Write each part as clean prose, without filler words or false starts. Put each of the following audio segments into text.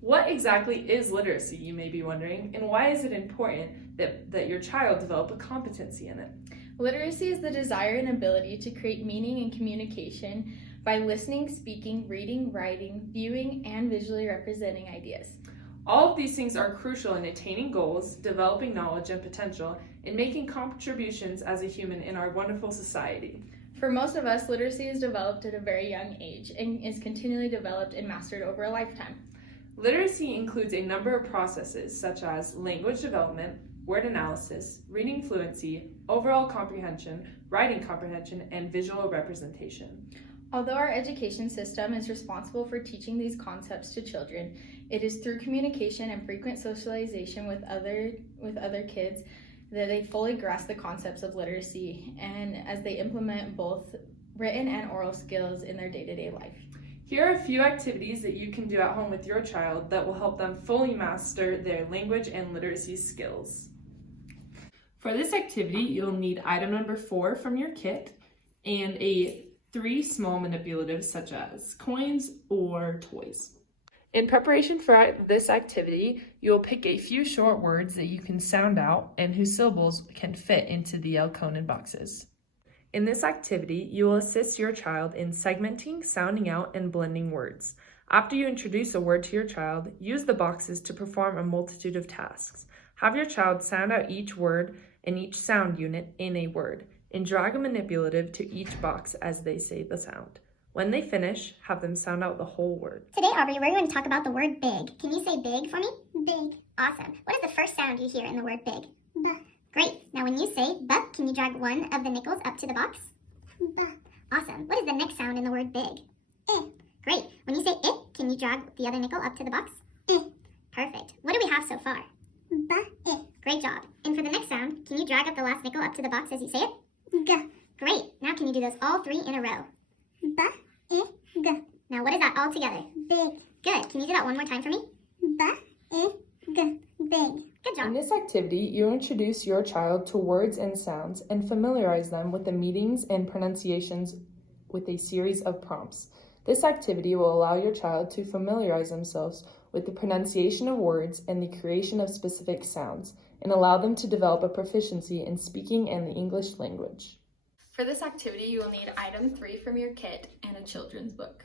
What exactly is literacy, you may be wondering, and why is it important that your child develop a competency in it? Literacy is the desire and ability to create meaning and communication by listening, speaking, reading, writing, viewing, and visually representing ideas. All of these things are crucial in attaining goals, developing knowledge and potential, and making contributions as a human in our wonderful society. For most of us, literacy is developed at a very young age and is continually developed and mastered over a lifetime. Literacy includes a number of processes such as language development, word analysis, reading fluency, overall comprehension, writing comprehension, and visual representation. Although our education system is responsible for teaching these concepts to children, it is through communication and frequent socialization with other kids that they fully grasp the concepts of literacy and as they implement both written and oral skills in their day-to-day life. Here are a few activities that you can do at home with your child that will help them fully master their language and literacy skills. For this activity, you'll need item number 4 from your kit and 3 small manipulatives such as coins or toys. In preparation for this activity, you'll pick a few short words that you can sound out and whose syllables can fit into the Elkonin boxes. In this activity, you will assist your child in segmenting, sounding out, and blending words. After you introduce a word to your child, use the boxes to perform a multitude of tasks. Have your child sound out each word and each sound unit in a word, and drag a manipulative to each box as they say the sound. When they finish, have them sound out the whole word. Today, Aubrey, we're going to talk about the word big. Can you say big for me? Big. Awesome. What is the first sound you hear in the word big? B. Great. Now when you say B, can you drag one of the nickels up to the box? B. Awesome. What is the next sound in the word big? I. Great. When you say it, can you drag the other nickel up to the box? I. Perfect. What do we have so far? B. I. Great job. And for the next sound, can you drag up the last nickel up to the box as you say it? G. Great. Now can you do those all 3 in a row? B. I. G. Now what is that all together? Big. Good. Can you do that one more time for me? B. I. G. Big. Good job. In this activity, you introduce your child to words and sounds and familiarize them with the meanings and pronunciations with a series of prompts. This activity will allow your child to familiarize themselves with the pronunciation of words and the creation of specific sounds, and allow them to develop a proficiency in speaking and the English language. For this activity, you will need item 3 from your kit and a children's book.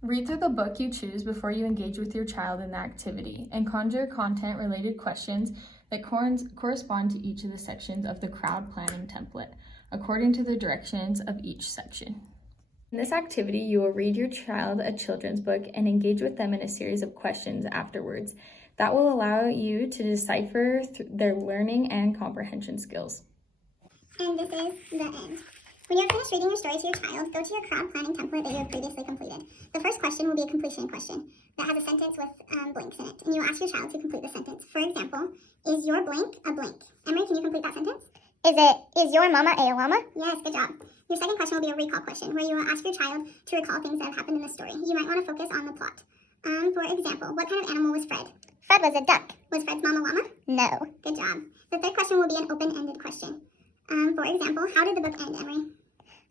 Read through the book you choose before you engage with your child in the activity and conjure content-related questions that correspond to each of the sections of the crowd planning template, according to the directions of each section. In this activity, you will read your child a children's book and engage with them in a series of questions afterwards that will allow you to decipher their learning and comprehension skills. And this is the end. When you're finished reading your story to your child, go to your crowd planning template that you have previously completed. The first question will be a completion question that has a sentence with blanks in it, and you will ask your child to complete the sentence. For example, is your blank a blank? Emery, can you complete that sentence? Is your mama a llama? Yes, good job. Your second question will be a recall question, where you will ask your child to recall things that have happened in the story. You might want to focus on the plot. For example, what kind of animal was Fred? Fred was a duck. Was Fred's mama llama? No. Good job. The third question will be an open-ended question. For example, how did the book end, Emery?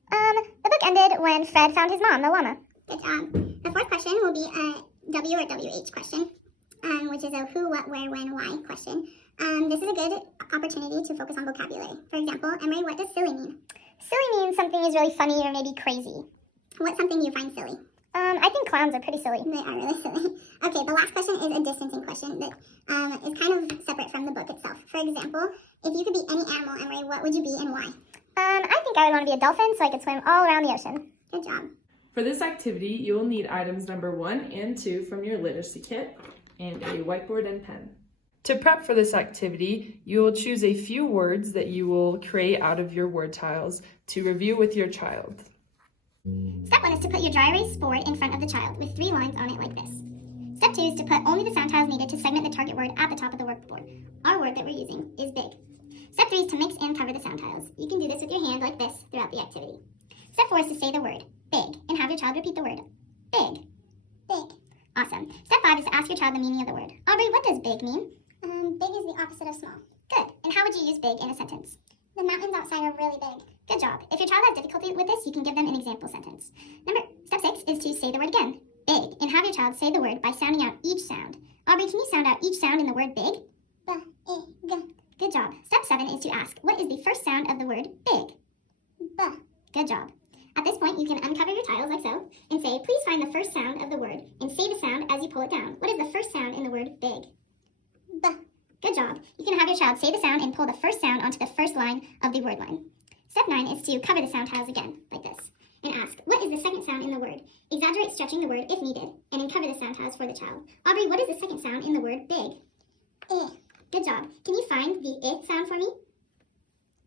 The book ended when Fred found his mom, the llama. Good job. The fourth question will be a W or WH question, which is a who, what, where, when, why question. This is a good opportunity to focus on vocabulary. For example, Emery, what does silly mean? Silly means something is really funny or maybe crazy. What's something you find silly? I think clowns are pretty silly. They are really silly. Okay, the last question is a distancing question that is kind of separate from the book itself. For example, if you could be any animal, Emery, what would you be and why? I think I would want to be a dolphin so I could swim all around the ocean. Good job. For this activity, you will need items number 1 and 2 from your literacy kit and a whiteboard and pen. To prep for this activity, you will choose a few words that you will create out of your word tiles to review with your child. Step 1 is to put your dry erase board in front of the child with 3 lines on it like this. Step 2 is to put only the sound tiles needed to segment the target word at the top of the workboard. Our word that we're using is big. Step 3 is to mix and cover the sound tiles. You can do this with your hand like this throughout the activity. Step 4 is to say the word big and have your child repeat the word big. Big. Awesome. Step 5 is to ask your child the meaning of the word. Aubrey, what does big mean? Big is the opposite of small. Good. And how would you use big in a sentence? The mountains outside are really big. Good job. If your child has difficulty with this, you can give them an example sentence. Step 6 is to say the word again, big, and have your child say the word by sounding out each sound. Emery, can you sound out each sound in the word big? B, I, G. Good job. Step 7 is to ask, what is the first sound of the word big? B. Good job. At this point, you can uncover your tiles like so, and say, please find the first sound of the word, and say the sound as you pull it down. What is the first sound in the word big? B. Good job. You can have your child say the sound and pull the first sound onto the first line of the word line. Step 9 is to cover the sound tiles again, like this, and ask, what is the second sound in the word? Exaggerate stretching the word if needed, and uncover the sound tiles for the child. Aubrey, what is the second sound in the word big? I. Good job. Can you find the I sound for me?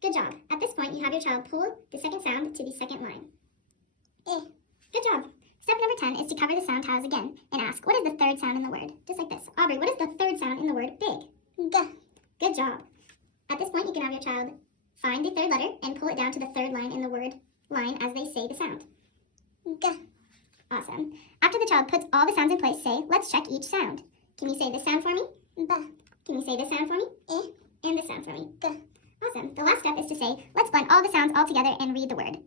Good job. At this point, you have your child pull the second sound to the second line. I. Good job. Step number 10 is to cover the sound tiles again and ask, what is the third sound in the word? Just like this. Aubrey, what is the third sound in the word big? G. Good job. At this point, you can have your child find the third letter and pull it down to the third line in the word line as they say the sound. G. Awesome. After the child puts all the sounds in place, say, let's check each sound. Can you say this sound for me? B. Can you say this sound for me? I. And this sound for me? G. Awesome. The last step is to say, let's blend all the sounds all together and read the word.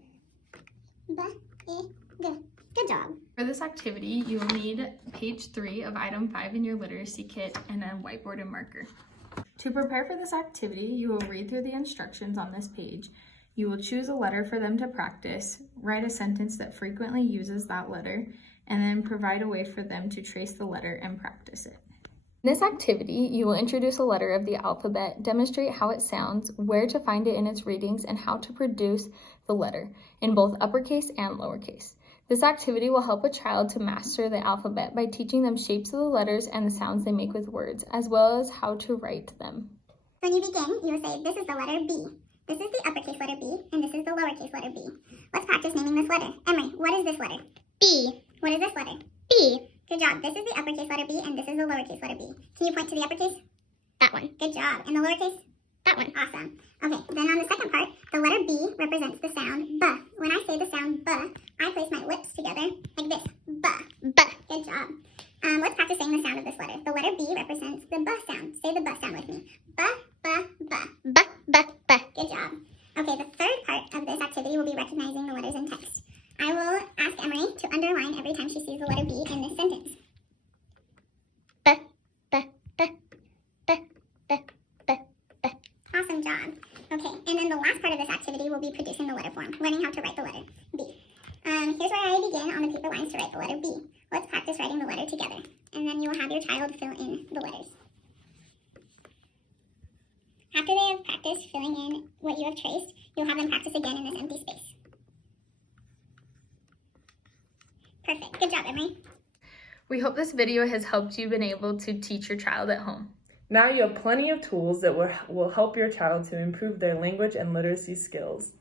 B. I. G. Good job. For this activity, you will need page 3 of item 5 in your literacy kit and a whiteboard and marker. To prepare for this activity, you will read through the instructions on this page. You will choose a letter for them to practice, write a sentence that frequently uses that letter, and then provide a way for them to trace the letter and practice it. In this activity, you will introduce a letter of the alphabet, demonstrate how it sounds, where to find it in its readings, and how to produce the letter in both uppercase and lowercase. This activity will help a child to master the alphabet by teaching them shapes of the letters and the sounds they make with words, as well as how to write them. When you begin, you will say, this is the letter B. This is the uppercase letter B, and this is the lowercase letter B. Let's practice naming this letter. Emery, what is this letter? B. What is this letter? B. Good job. This is the uppercase letter B, and this is the lowercase letter B. Can you point to the uppercase? That one. Good job. And the lowercase? That one. Awesome. Okay, then on the second part, the letter B represents the sound B. When I say the sound B, I place my lips together like this. B. B. Good job. Let's practice saying the sound of this letter. The letter B represents the B sound. Say the B sound with me. B, B, B. B, B, B. Good job. Okay, the third part of this activity will be recognizing the letters in text. I will ask Emery to underline every time she sees the letter B in this sentence. B, B, B, B, B, B, B. Awesome job. Okay, and then the last part of this activity will be producing the letter form, learning how to write the letter B. Here's where I begin on the paper lines to write the letter B. Let's practice writing the letter together, and then you will have your child fill in the letters. After they have practiced filling in what you have traced, you'll have them practice again in this empty space. Perfect. Good job, Emery. We hope this video has helped you been able to teach your child at home. Now you have plenty of tools that will help your child to improve their language and literacy skills.